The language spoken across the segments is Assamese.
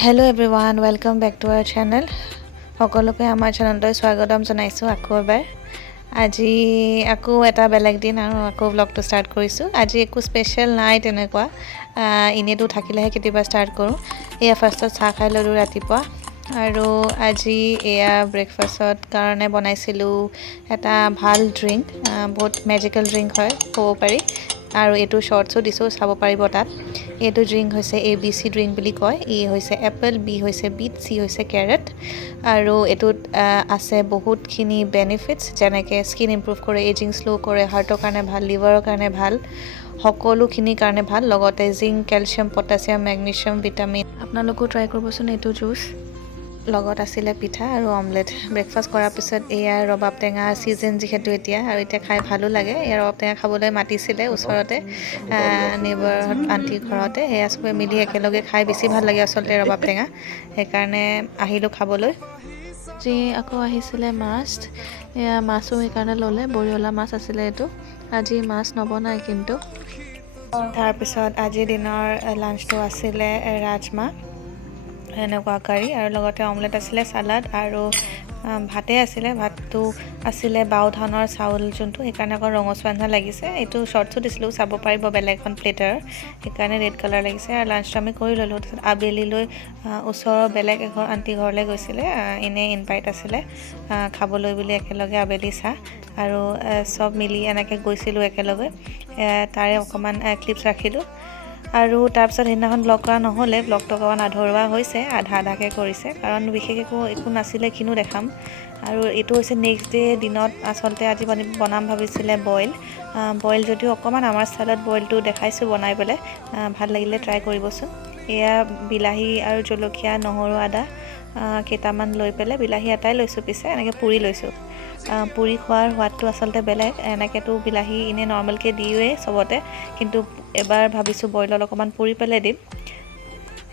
Hello everyone, welcome back to our channel. সকলোকে আমাৰ চেনেললৈ স্বাগতম জনাইছোঁ আকৌ এবাৰ। আজি আকৌ এটা বেলেগ দিন আৰু আকৌ ব্লগটো ষ্টাৰ্ট কৰিছোঁ। আজি একো স্পেচিয়েল নাই তেনেকুৱা, এনেতো থাকিলেহে কেতিয়াবা ষ্টাৰ্ট কৰোঁ। এয়া ফাৰ্ষ্টত চাহ খাই ল'লোঁ ৰাতিপুৱা আৰু আজি এয়া ব্ৰেকফাষ্টত কাৰণে বনাইছিলোঁ এটা ভাল ড্ৰিংক, বহুত মেজিকেল ড্ৰিংক হয় ক'ব পাৰি। আৰু এইটো শ্বৰ্টছো দিছোঁ, চাব পাৰিব তাত। এইটো ড্ৰিংক হৈছে ABC ড্ৰিংক বুলি কয়। ই হৈছে এপল, বি হৈছে বিট, চি হৈছে কেৰেট। আৰু এইটোত আছে বহুতখিনি বেনিফিটছ, যেনেকৈ স্কিন ইম্প্ৰুভ কৰে, এজিং শ্ল' কৰে, হাৰ্টৰ কাৰণে ভাল, লিভাৰৰ কাৰণে ভাল, সকলোখিনিৰ কাৰণে ভাল। লগতে zinc, calcium, potassium, magnesium, vitamin. আপোনালোকেও ট্ৰাই কৰিবচোন এইটো জুচ। লগত আছিলে পিঠা আৰু অমলেট। ব্ৰেকফাষ্ট কৰাৰ পিছত এয়া ৰবাব টেঙা ছিজন যিহেতু এতিয়া, আৰু এতিয়া খাই ভালো লাগে। এয়া ৰবাব টেঙা খাবলৈ মাতিছিলে ওচৰতে নেইবাৰহুড আণ্টিৰ ঘৰতে। সেয়া চবে মিলি একেলগে খাই বেছি ভাল লাগে আচলতে ৰবাব টেঙা, সেইকাৰণে আহিলোঁ খাবলৈ। যি আকৌ আহিছিলে মাছ, এয়া মাছো সেইকাৰণে ল'লে, বৰিয়লা মাছ আছিলে এইটো। আজি মাছ নবনাই কিন্তু। তাৰপিছত আজিৰ দিনৰ লাঞ্চটো আছিলে ৰাজমাহ, এনেকুৱা কাৰী, আৰু লগতে অমলেট আছিলে, চালাড আৰু ভাতে আছিলে। ভাতটো আছিলে বাও ধানৰ চাউল যোনটো, সেইকাৰণে আকৌ ৰঙচুৱা নিচিনা লাগিছে। এইটো শ্বৰ্টছো দিছিলোঁ, চাব পাৰিব বেলেগ এখন প্লেটাৰ, সেইকাৰণে ৰেড কালাৰ লাগিছে। আৰু লাঞ্চটো আমি কৰি ল'লোঁ। তাৰপিছত আবেলিলৈ ওচৰৰ বেলেগ এঘৰ আণ্টি ঘৰলৈ গৈছিলে, এনেই ইনভাইট আছিলে খাবলৈ বুলি, একেলগে আবেলি চাহ আৰু চব মিলি এনেকৈ গৈছিলোঁ একেলগে। তাৰে অকণমান ক্লিপছ ৰাখিলোঁ। আৰু তাৰপিছত সেইদিনাখন ব্লগ কৰা নহ'লে, ব্লগটো অকণমান আধৰুৱা হৈছে, আধা আধাকৈ কৰিছে, কাৰণ বিশেষ একো নাছিলে, কিনো দেখাম। আৰু এইটো হৈছে নেক্সট ডে দিনত। আচলতে আজি বনাম ভাবিছিলে বইল যদিও অকণমান আমাৰ ষ্টাইলত বইলটো দেখাইছোঁ বনাই পেলাই, ভাল লাগিলে ট্ৰাই কৰিবচোন। এয়া বিলাহী আৰু জলকীয়া, নহৰু, আদা কেইটামান লৈ পেলাই, বিলাহী এটাই লৈছোঁ পিছে, এনেকৈ পুৰি লৈছোঁ। পুৰি খোৱাৰ সোৱাদটো আচলতে বেলেগ। এনেকৈতো বিলাহী এনেই নৰ্মেলকৈ দিওঁৱেই চবতে, কিন্তু এবাৰ ভাবিছোঁ বইলত অকণমান পুৰি পেলাই দিম,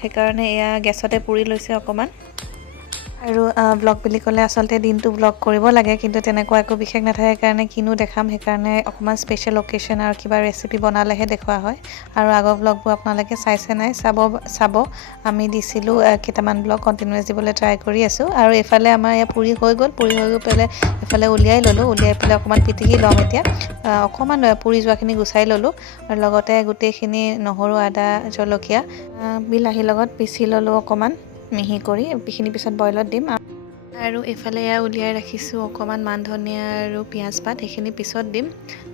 সেইকাৰণে এয়া গেছতে পুৰি লৈছে অকণমান। আৰু ব্লগ বুলি ক'লে আচলতে দিনটো ব্লগ কৰিব লাগে, কিন্তু তেনেকুৱা একো বিশেষ নাথাকে কাৰণে কিনো দেখাম, সেইকাৰণে অকণমান স্পেচিয়েল অকেশ্যন আৰু কিবা ৰেচিপি বনালেহে দেখুওৱা হয়। আৰু আগৰ ব্লগবোৰ আপোনালোকে চাইছে নাই, চাব। আমি দিছিলোঁ কেইটামান ব্লগ, কণ্টিনিউৱাছ দিবলৈ ট্ৰাই কৰি আছোঁ। আৰু এইফালে আমাৰ ইয়াত পুৰি হৈ গ'ল পেলাই এইফালে উলিয়াই ল'লোঁ। উলিয়াই পেলাই অকণমান পিটিকি ল'ম এতিয়া। অকণমান পুৰি যোৱাখিনি গুচাই ল'লোঁ, আৰু লগতে গোটেইখিনি নহৰু, আদা, জলকীয়া বিলাহীৰ লগত পিচি ল'লোঁ অকণমান মিহি কৰি। এইখিনি পিছত বইলত দিম। আৰু এইফালে এয়া উলিয়াই ৰাখিছোঁ অকণমান মান ধনিয়া আৰু পিঁয়াজ পাত, সেইখিনি পিছত দিম।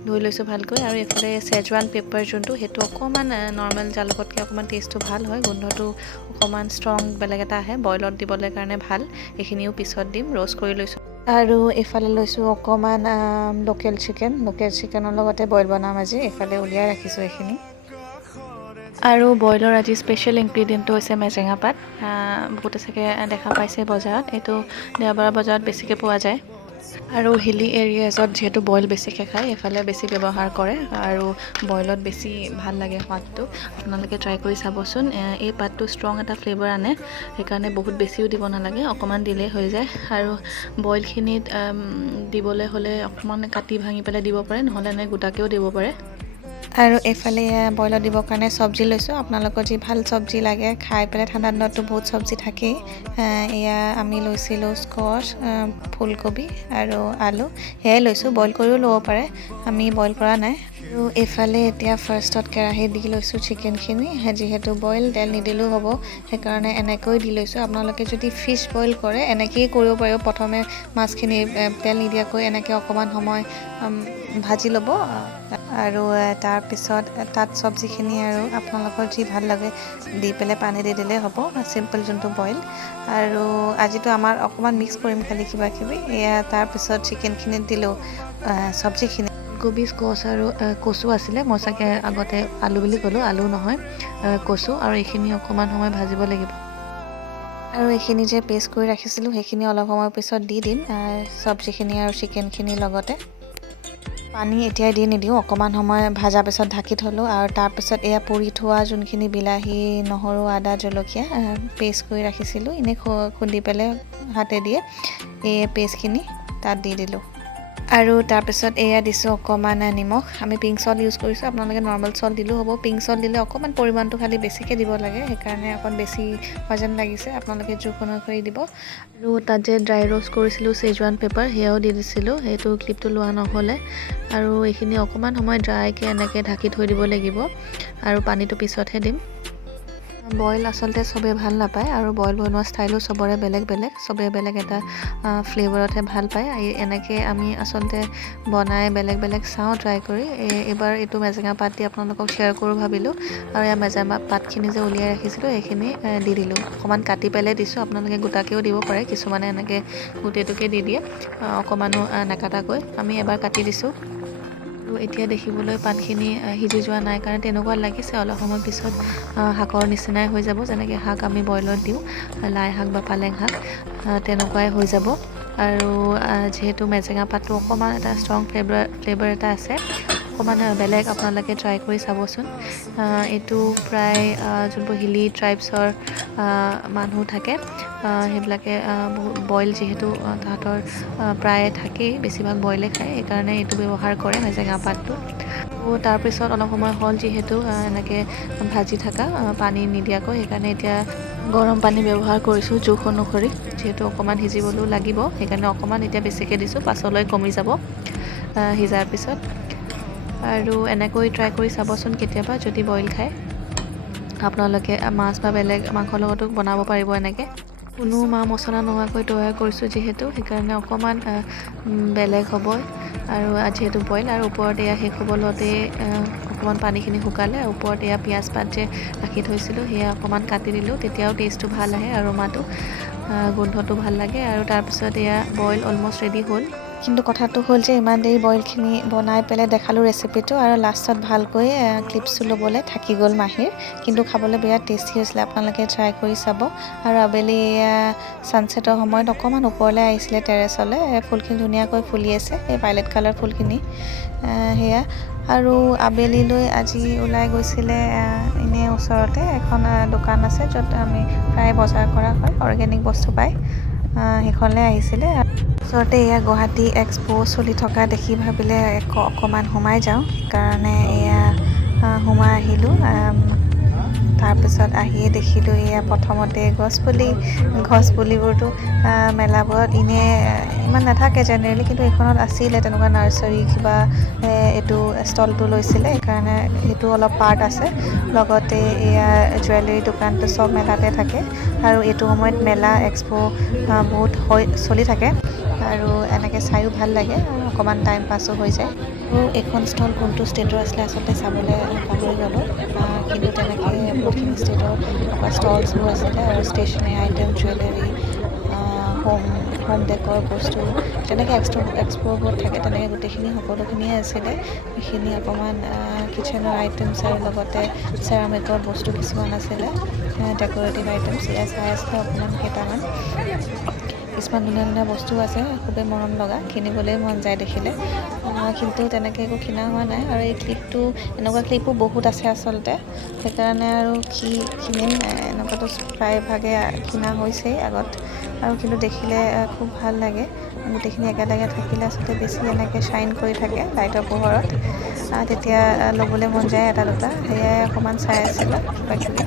ধুই লৈছোঁ ভালকৈ। আৰু এইফালে চেজৱান পেপাৰ যোনটো, সেইটো অকণমান নৰ্মেল জালুকতকৈ অকণমান টেষ্টটো ভাল হয়, গোন্ধটো অকণমান ষ্ট্ৰং বেলেগ এটা আহে, বইলত দিবলৈ কাৰণে ভাল। এইখিনিও পিছত দিম, ৰ'ষ্ট কৰি লৈছোঁ। আৰু এইফালে লৈছোঁ অকণমান লোকেল চিকেনৰ লগতে বইল বনাম আজি। এইফালে উলিয়াই ৰাখিছোঁ এইখিনি। আৰু বইলৰ আজি স্পেচিয়েল ইনগ্ৰিডিয়েণ্টটো হৈছে মেজেঙা পাত। বহুতে চাগে দেখা পাইছে বজাৰত, এইটো দেওবাৰ বজাৰত বেছিকৈ পোৱা যায়। আৰু হিলি এৰিয়াজত যিহেতু বইল বেছিকৈ খায়, এইফালে বেছি ব্যৱহাৰ কৰে, আৰু বইলত বেছি ভাল লাগে সোৱাদটো। আপোনালোকে ট্ৰাই কৰি চাবচোন। এই পাতটো ষ্ট্ৰং এটা ফ্লেভাৰ আনে, সেইকাৰণে বহুত বেছিও দিব নালাগে, অকণমান দিলেই হৈ যায়। আৰু বইলখিনিত দিবলৈ হ'লে অকণমান কাটি ভাঙি পেলাই দিব পাৰে, নহ'লে এনে গোটাকৈও দিব পাৰে। আৰু এইফালে বইলত দিবৰ কাৰণে চব্জি লৈছোঁ। আপোনালোকৰ যি ভাল চব্জি লাগে, খাই পেলাই ঠাণ্ডা দিনততো বহুত চব্জি থাকেই। এয়া আমি লৈছিলোঁ স্কোৱাচ, ফুলকবি আৰু আলু, সেয়াই লৈছোঁ। বইল কৰিও ল'ব পাৰে, আমি বইল কৰা নাই। আৰু এইফালে এতিয়া ফাৰ্ষ্টত কেৰাহীত দি লৈছোঁ চিকেনখিনি, যিহেতু বইল তেল নিদিলেও হ'ব, সেইকাৰণে এনেকৈ দি লৈছোঁ। আপোনালোকে যদি ফিছ বইল কৰে এনেকৈয়ে কৰিব পাৰিব। প্ৰথমে মাছখিনি তেল নিদিয়াকৈ এনেকৈ অকণমান সময় ভাজি ল'ব, আৰু তাৰপিছত তাত চব্জিখিনি আৰু আপোনালোকৰ যি ভাল লাগে দি পেলাই পানী দি দিলেই হ'ব, চিম্পল যোনটো বইল। আৰু আজিতো আমাৰ অকণমান মিক্স কৰিম খালি কিবাকিবি। এয়া তাৰপিছত চিকেনখিনিত দিলোঁ চব্জিখিনি, ফুলকবি, স্কোৱাচ আৰু কচু আছিলে। মই চাগে আগতে আলু বুলি ক'লোঁ, আলু নহয়, কচু। আৰু এইখিনি অকণমান সময় ভাজিব লাগিব। আৰু এইখিনি যে পেষ্ট কৰি ৰাখিছিলোঁ, সেইখিনি অলপ সময় পিছত দি দিম চব্জিখিনি আৰু চিকেনখিনিৰ লগতে। পানী এতিয়াই দি নিদিওঁ, অকণমান সময় ভাজাৰ পিছত ঢাকি থ'লোঁ। আৰু তাৰপিছত এয়া পুৰি থোৱা যোনখিনি বিলাহী, নহৰু, আদা, জলকীয়া পেষ্ট কৰি ৰাখিছিলোঁ, এনেই খুন্দি পেলাই হাতে দিয়ে, এই পেষ্টখিনি তাত দি দিলোঁ। আৰু তাৰপিছত এয়া দিছোঁ অকণমান নিমখ। আমি পিংক সল্ট ইউজ কৰিছোঁ, আপোনালোকে নৰ্মেল সল্ট দিলেও হ'ব। পিংক সল্ট দিলে অকণমান পৰিমাণটো খালি বেছিকৈ দিব লাগে, সেইকাৰণে অকণ বেছি হোৱা যেন লাগিছে। আপোনালোকে জোখ অনুসৰি দিব। আৰু তাত যে ড্ৰাই ৰ'ষ্ট কৰিছিলোঁ চেজৱান পেপাৰ, সেয়াও দি দিছিলোঁ। সেইটো ক্লিপটো লোৱা নহ'লে। আৰু এইখিনি অকণমান সময় ড্ৰাইকৈ এনেকৈ ঢাকি থৈ দিব লাগিব, আৰু পানীটো পিছতহে দিম। বইল আচলতে চবেই ভাল নাপায়, আৰু বইল বনোৱা ষ্টাইলো চবৰে বেলেগ বেলেগ, চবেই বেলেগ এটা ফ্লেভাৰতহে ভাল পায়। এনেকৈ আমি আচলতে বনাই বেলেগ বেলেগ চাওঁ ট্ৰাই কৰি। এইবাৰ এইটো মেজেঙা পাত দি আপোনালোকক শ্বেয়াৰ কৰোঁ ভাবিলোঁ। আৰু এই মেজেঙা পাতখিনি যে উলিয়াই ৰাখিছিলোঁ এইখিনি দি দিলোঁ। অকণমান কাটি পেলাই দিছোঁ, আপোনালোকে গোটাকৈও দিব পাৰে, কিছুমানে এনেকৈ গোটেইটোকে দি দিয়ে, অকণমানো নাকাটাকৈ। আমি এবাৰ কাটি দিছোঁ। আৰু এতিয়া দেখিবলৈ পাতখিনি সিজি যোৱা নাই কাৰণে তেনেকুৱা লাগিছে। অলপ সময় পিছত শাকৰ নিচিনাই হৈ যাব, যেনেকৈ শাক আমি বইলত দিওঁ, লাই শাক বা পালেং শাক, তেনেকুৱাই হৈ যাব। আৰু যিহেতু মেজেঙা পাতটো অকণমান এটা ষ্ট্ৰং ফ্লেভাৰ এটা আছে, অকণমান বেলেগ, আপোনালোকে ট্ৰাই কৰি চাবচোন। এইটো প্ৰায় যোনবোৰ হিলি ট্ৰাইবছৰ মানুহ থাকে, সেইবিলাকে বইল যিহেতু তাহাঁতৰ প্ৰায় থাকেই, বেছিভাগ বইলে খায়, সেইকাৰণে এইটো ব্যৱহাৰ কৰে মেজেঙা পাতটো। আৰু তাৰপিছত অলপ সময় হ'ল যিহেতু এনেকৈ ভাজি থকা, পানী নিদিয়াকৈ, সেইকাৰণে এতিয়া গৰম পানী ব্যৱহাৰ কৰিছোঁ জোখ অনুসৰি। যিহেতু অকণমান সিজিবলৈও লাগিব, সেইকাৰণে অকণমান এতিয়া বেছিকৈ দিছোঁ, পাছলৈ কমি যাব সিজাৰ পিছত। আৰু এনেকৈ ট্ৰাই কৰি চাবচোন কেতিয়াবা, যদি বইল খায়। আপোনালোকে মাছ বা বেলেগ মাংসৰ লগতো বনাব পাৰিব এনেকৈ। কোনো মা মছলা নোহোৱাকৈ তৈয়াৰ কৰিছোঁ যিহেতু, সেইকাৰণে অকণমান বেলেগ হ'ব। আৰু যিহেতু বইল, আৰু ওপৰত এয়া শেষ হ'ব লওঁতেই অকণমান পানীখিনি শুকালে, ওপৰত এয়া পিঁয়াজ পাত যে ৰাখি থৈছিলোঁ সেয়া অকণমান কাটি দিলোঁ, তেতিয়াও টেষ্টটো ভাল আহে, আৰোমাটো, গোন্ধটো ভাল লাগে। আৰু তাৰপিছত এয়া বইল অলম'ষ্ট ৰেডি হ'ল। কিন্তু কথাটো হ'ল যে ইমান দেৰি বইলখিনি বনাই পেলাই দেখালোঁ ৰেচিপিটো, আৰু লাষ্টত ভালকৈ ক্লিপছটো ল'বলৈ থাকি গ'ল মাহীৰ। কিন্তু খাবলৈ বিৰাট টেষ্টি হৈছিলে, আপোনালোকে ট্ৰাই কৰি চাব। আৰু আবেলি এয়া ছানছেটৰ সময়ত অকণমান ওপৰলৈ আহিছিলে টেৰেছলৈ, ফুলখিনি ধুনীয়াকৈ ফুলি আছে, এই ভায়লেট কালাৰ ফুলখিনি সেয়া। আৰু আবেলিলৈ আজি ওলাই গৈছিলে, এনেই ওচৰতে এখন দোকান আছে য'ত আমি প্ৰায় বজাৰ কৰা হয়, অৰ্গেনিক বস্তু পায়, সেইখনলৈ আহিছিলে। ওচৰতে এয়া গুৱাহাটী এক্সপো চলি থকা দেখি ভাবিলে অকণমান সোমাই যাওঁ, সেইকাৰণে এয়া সোমাই আহিলোঁ। তাৰপিছত আহিয়ে দেখিলোঁ এয়া প্ৰথমতে গছপুলিবোৰতো মেলাবোৰত এনেই ইমান নাথাকে জেনেৰেলি, কিন্তু এইখনত আছিলে তেনেকুৱা নাৰ্চাৰী কিবা, এইটো ষ্টলটো লৈছিলে, সেইকাৰণে সেইটো অলপ পাৰ্ট আছে। লগতে এয়া জুৱেলাৰী দোকানটো চব মেলাতে থাকে, আৰু এইটো সময়ত মেলা এক্সপো বহুত চলি থাকে, আৰু এনেকৈ চায়ো ভাল লাগে, অকণমান টাইম পাছো হৈ যায়। আৰু এইখন ষ্টল কোনটো ষ্টেটৰ আছিলে আচলতে চাবলৈ পাহৰি গ'লোঁ, কিন্তু তেনেকৈ বহুতখিনি ষ্টেটৰ এনেকুৱা ষ্টলছবোৰ আছিলে, আৰু ষ্টেচনাৰী আইটেম, জুৱেলাৰী, হোম ডেকৰ বস্তু, যেনেকৈ এক্সপ'বোৰত থাকে তেনেকৈ গোটেইখিনি সকলোখিনিয়ে আছিলে। সেইখিনি অকণমান কিটচেনৰ আইটেমছ, আৰু লগতে চেৰামিকৰ বস্তু কিছুমান আছিলে, ডেক'ৰেটিভ আইটেমছ, এয়া চাই আছিলে অকণমান কেইটামান। কিছুমান ধুনীয়া ধুনীয়া বস্তু আছে, খুবেই মৰম লগা, কিনিবলৈ মন যায় দেখিলে, কিন্তু তেনেকৈ একো কিনা হোৱা নাই। আৰু এই ক্লিপটো, এনেকুৱা ক্লিপো বহুত আছে আচলতে, সেইকাৰণে আৰু কি কিনিম, এনেকুৱাতো প্ৰায়ভাগে কিনা হৈছেই আগত, আৰু কিন্তু দেখিলে খুব ভাল লাগে। গোটেইখিনি একেলগে থাকিলে আচলতে বেছি এনেকৈ শ্বাইন কৰি থাকে লাইটৰ পোহৰত, তেতিয়া ল'বলৈ মন যায় এটা দুটা, সেয়াই অকণমান চাই আছিলোঁ কিবাকিবি।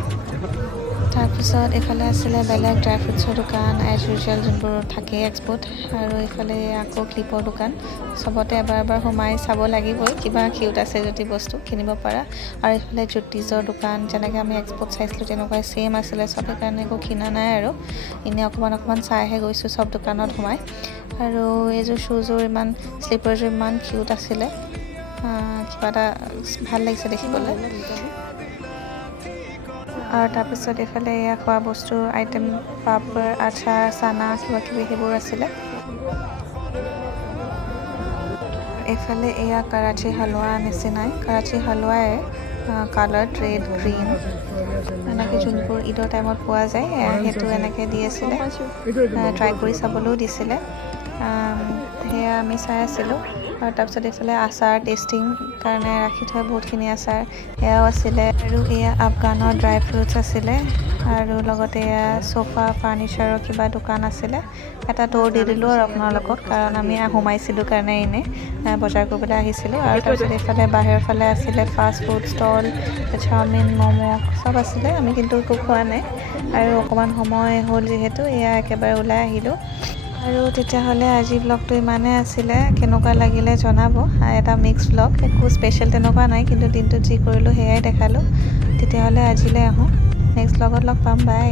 তাৰপিছত এইফালে আছিলে বেলেগ ড্ৰাই ফ্ৰুটছৰ দোকান, এজ ইউজুৱেল যোনবোৰ থাকেই এক্সপ'ত, আৰু এইফালে আকৌ ক্লিপৰ দোকান। চবতে এবাৰ সোমাই চাব লাগিবই, কিবা কিউট আছে যদি বস্তু কিনিব পাৰা। আৰু এইফালে জুটিজৰ দোকান, যেনেকৈ আমি এক্সপ'ত চাইছিলোঁ তেনেকুৱাই ছেইম আছিলে চব, সেইকাৰণে একো কিনা নাই, আৰু এনেই অকণমান চাইহে গৈছোঁ চব দোকানত সোমাই। আৰু এইযোৰ শ্বুযোৰ শ্লিপাৰযোৰ ইমান কিউট আছিলে, কিবা এটা ভাল লাগিছে দেখিবলৈ। আৰু তাৰপিছত এইফালে এয়া খোৱা বস্তুৰ আইটেম, পাপৰ, আচাৰ, চানা, কিবাকিবি সেইবোৰ আছিলে। এইফালে এয়া কৰাচী হালোৱা নিচিনাই, কৰাচী হালোৱাই কালাৰ্ড ৰেড, গ্ৰীণ, এনেকৈ যোনবোৰ ঈদৰ টাইমত পোৱা যায়, সেইটো এনেকৈ দি আছিলে, ট্ৰাই কৰি চাবলৈও দিছিলে, সেয়া আমি চাই আছিলোঁ। আৰু তাৰপিছত এইফালে আচাৰ টেষ্টিং কাৰণে ৰাখি থোৱা বহুতখিনি আচাৰ, সেয়াও আছিলে। আৰু এয়া আফগানৰ ড্ৰাই ফ্ৰুটছ আছিলে, আৰু লগতে সোফা ফাৰ্নিচাৰৰ কিবা দোকান আছিলে এটা ট'ৰ দি দিলোঁ আৰু আপোনালোকক কাৰণ আমি সোমাইছিলোঁ কাৰণে এনে বজাৰ কৰিবলৈ আহিছিলোঁ আৰু তাৰপিছত এইফালে বাহিৰৰ ফালে আছিলে fast food stall chow mein momo' চব আছিলে আমি কিন্তু একো খোৱা নাই আৰু অকণমান সময় হ'ল যিহেতু এয়া একেবাৰে ওলাই আহিলোঁ আৰু তেতিয়াহ'লে আজি ব্লগটো ইমানেই আছিলে কেনেকুৱা লাগিলে জনাব এটা মিক্স ব্লগ একো স্পেচিয়েল তেনেকুৱা নাই কিন্তু দিনটোত যি কৰিলোঁ সেয়াই দেখালোঁ তেতিয়াহ'লে আজিলৈ আহোঁ নেক্সট ব্লগত লগ পাম বাই